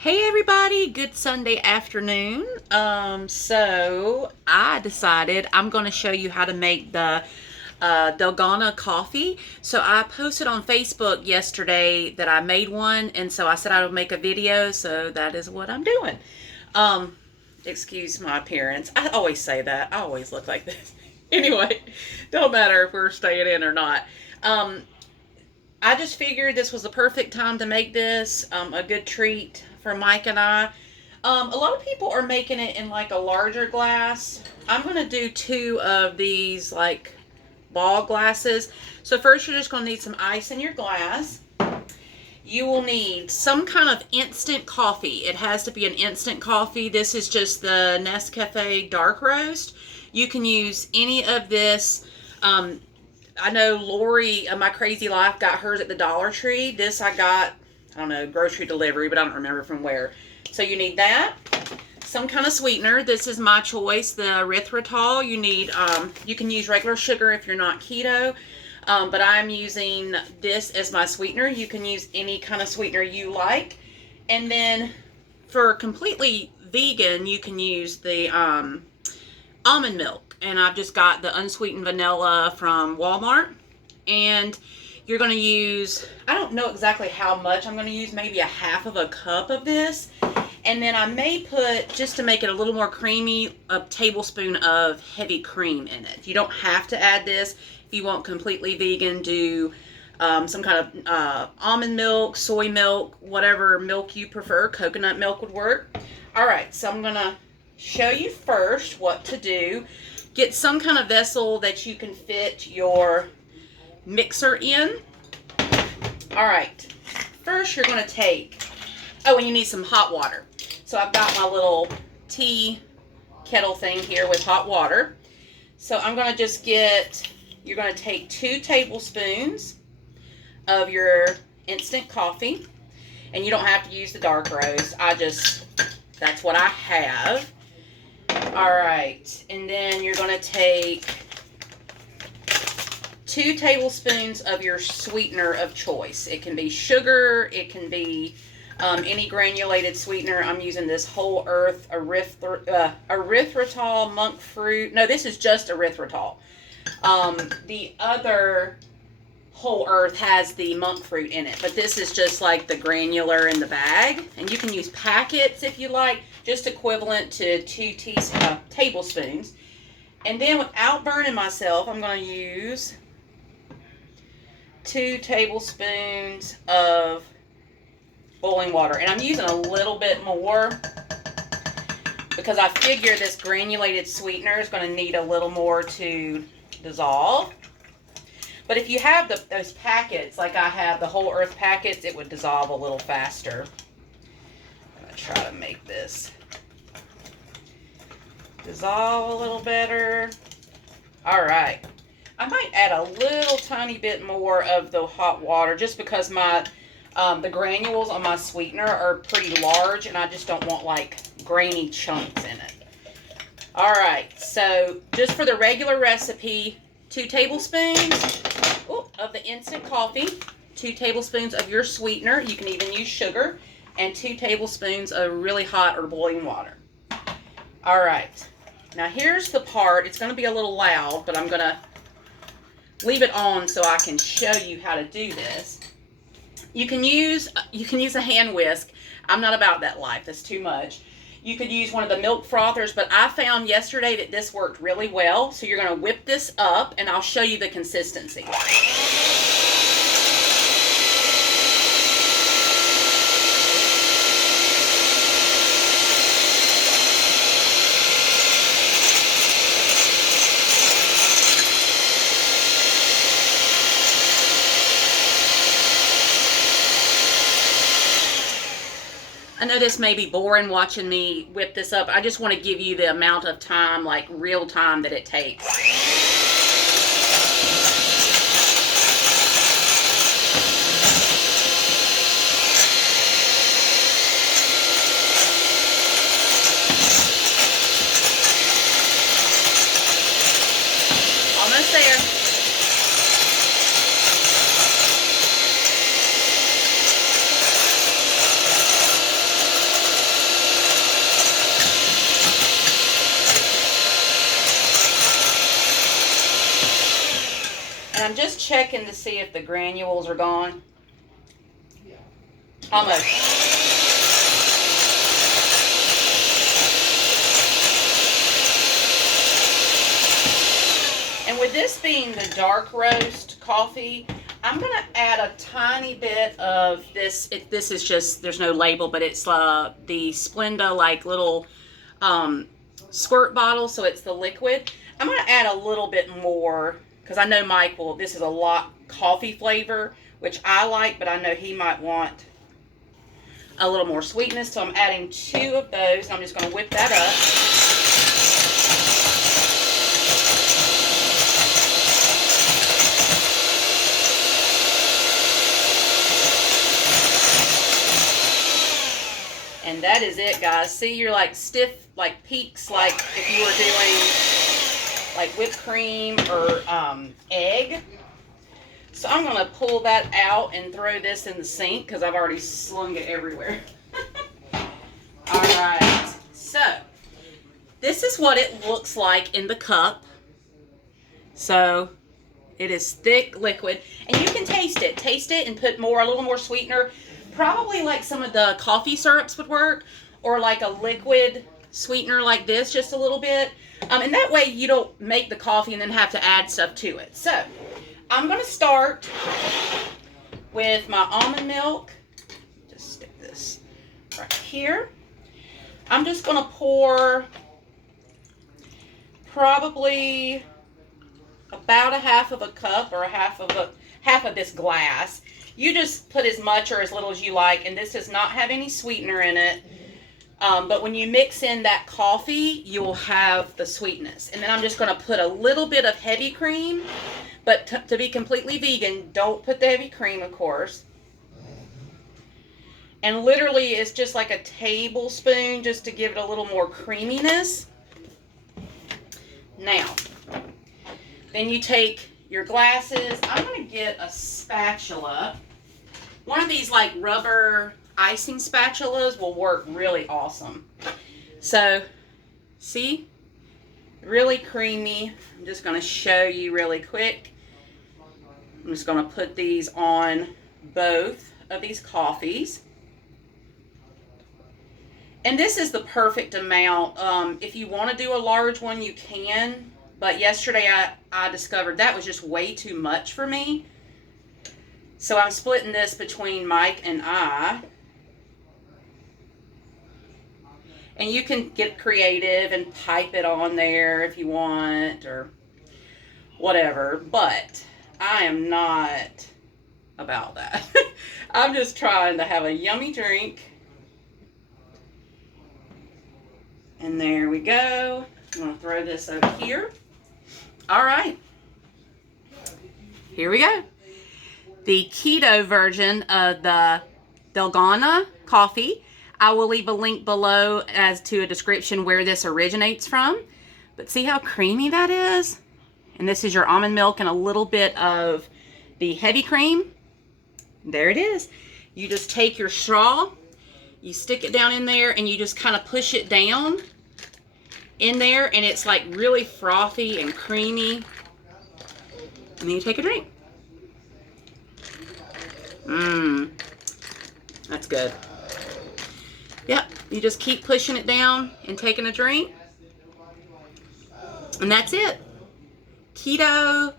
Hey everybody, good Sunday afternoon. So I decided I'm going to show you how to make the Dalgona coffee. So I posted on Facebook yesterday that I made one, and so I said I would make a video, so that is what I'm doing. Um, Excuse my appearance. I always say that. I always look like this. Anyway, don't matter if we're staying in or not. Um, I just figured this was the perfect time to make this a good treat for Mike and I. A lot of people are making it in like a larger glass. I'm going to do two of these like ball glasses. So first you're just going to need some ice in your glass. You will need some kind of instant coffee. It has to be an instant coffee. This is just the Nescafe Dark Roast. You can use any of this. I know Lori, My Crazy Life, got hers at the Dollar Tree. This I got, I don't know, grocery delivery, but I don't remember from where. So you need that. Some kind of sweetener. This is my choice, the erythritol. You can use regular sugar if you're not keto. But I'm using this as my sweetener. You can use any kind of sweetener you like. And then for completely vegan, you can use the almond milk. And I've just got the unsweetened vanilla from Walmart. And you're going to use, I don't know exactly how much I'm going to use, maybe a half of a cup of this. And then I may put, just to make it a little more creamy, a tablespoon of heavy cream in it. You don't have to add this. If you want completely vegan, do some kind of almond milk, soy milk, whatever milk you prefer. Coconut milk would work. All right, so I'm going to show you first what to do. Get some kind of vessel that you can fit your mixer in. All right, first you're going to take, and you need some hot water. So I've got my little tea kettle thing here with hot water. So I'm going to just you're going to take 2 tablespoons of your instant coffee. And you don't have to use the dark roast. That's what I have. All right, and then you're going to take 2 tablespoons of your sweetener of choice. It can be sugar, it can be any granulated sweetener. I'm using this whole earth erythritol monk fruit. No, this is just erythritol. The other whole earth has the monk fruit in it, but this is just like the granular in the bag. And you can use packets if you like, just equivalent to 2 tablespoons. And then without burning myself, I'm going to use 2 tablespoons of boiling water. And I'm using a little bit more because I figure this granulated sweetener is going to need a little more to dissolve. But if you have those packets, like I have the whole earth packets, it would dissolve a little faster. I'm going to try to make this dissolve a little better. All right. I might add a little tiny bit more of the hot water just because the granules on my sweetener are pretty large and I just don't want like grainy chunks in it. All right, so just for the regular recipe, 2 tablespoons of the instant coffee, 2 tablespoons of your sweetener, you can even use sugar, and 2 tablespoons of really hot or boiling water. All right, now here's the part. It's going to be a little loud, but I'm going to leave it on so I can show you how to do this. You can use a hand whisk. I'm not about that life. That's too much. You could use one of the milk frothers, but I found yesterday that this worked really well. So you're going to whip this up, and I'll show you the consistency. I know this may be boring watching me whip this up. I just want to give you the amount of time, like real time, that it takes. Almost there. just checking to see if the granules are gone. Almost. And with this being the dark roast coffee, I'm going to add a tiny bit of this. This is just, there's no label, but it's the Splenda like little squirt bottle, so it's the liquid. I'm going to add a little bit more because I know Mike will, this is a lot coffee flavor, which I like, but I know he might want a little more sweetness, so I'm adding 2 of those, and I'm just going to whip that up. And that is it, guys. See, you're like stiff, like peaks, like if you were doing like whipped cream or egg. So I'm going to pull that out and throw this in the sink because I've already slung it everywhere. All right. So this is what it looks like in the cup. So it is thick liquid. And you can taste it. Taste it and put more, a little more sweetener. Probably like some of the coffee syrups would work, or like a liquid sweetener like this, just a little bit. And that way you don't make the coffee and then have to add stuff to it. So I'm going to start with my almond milk. Just stick this right here. I'm just going to pour probably about a half of a cup or half of this glass. You just put as much or as little as you like, and this does not have any sweetener in it. But when you mix in that coffee, you will have the sweetness. And then I'm just going to put a little bit of heavy cream, but to be completely vegan, don't put the heavy cream, of course. And literally, it's just like a tablespoon just to give it a little more creaminess. Now, then you take your glasses. I'm going to get a spatula. One of these like rubber icing spatulas will work really awesome. So, see? Really creamy. I'm just going to show you really quick. I'm just going to put these on both of these coffees. And this is the perfect amount. If you want to do a large one, you can. But yesterday I discovered that was just way too much for me. So I'm splitting this between Mike and I. And you can get creative and pipe it on there if you want or whatever. But I am not about that. I'm just trying to have a yummy drink. And there we go. I'm going to throw this over here. All right. Here we go. The keto version of the Dalgona coffee. I will leave a link below as to a description where this originates from. But see how creamy that is? And this is your almond milk and a little bit of the heavy cream. There it is. You just take your straw, you stick it down in there, and you just kind of push it down in there, and it's like really frothy and creamy. And then you take a drink. That's good. Yep, you just keep pushing it down and taking a drink. And that's it. Keto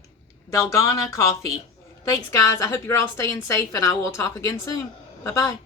Dalgona coffee. Thanks, guys. I hope you're all staying safe, and I will talk again soon. Bye-bye.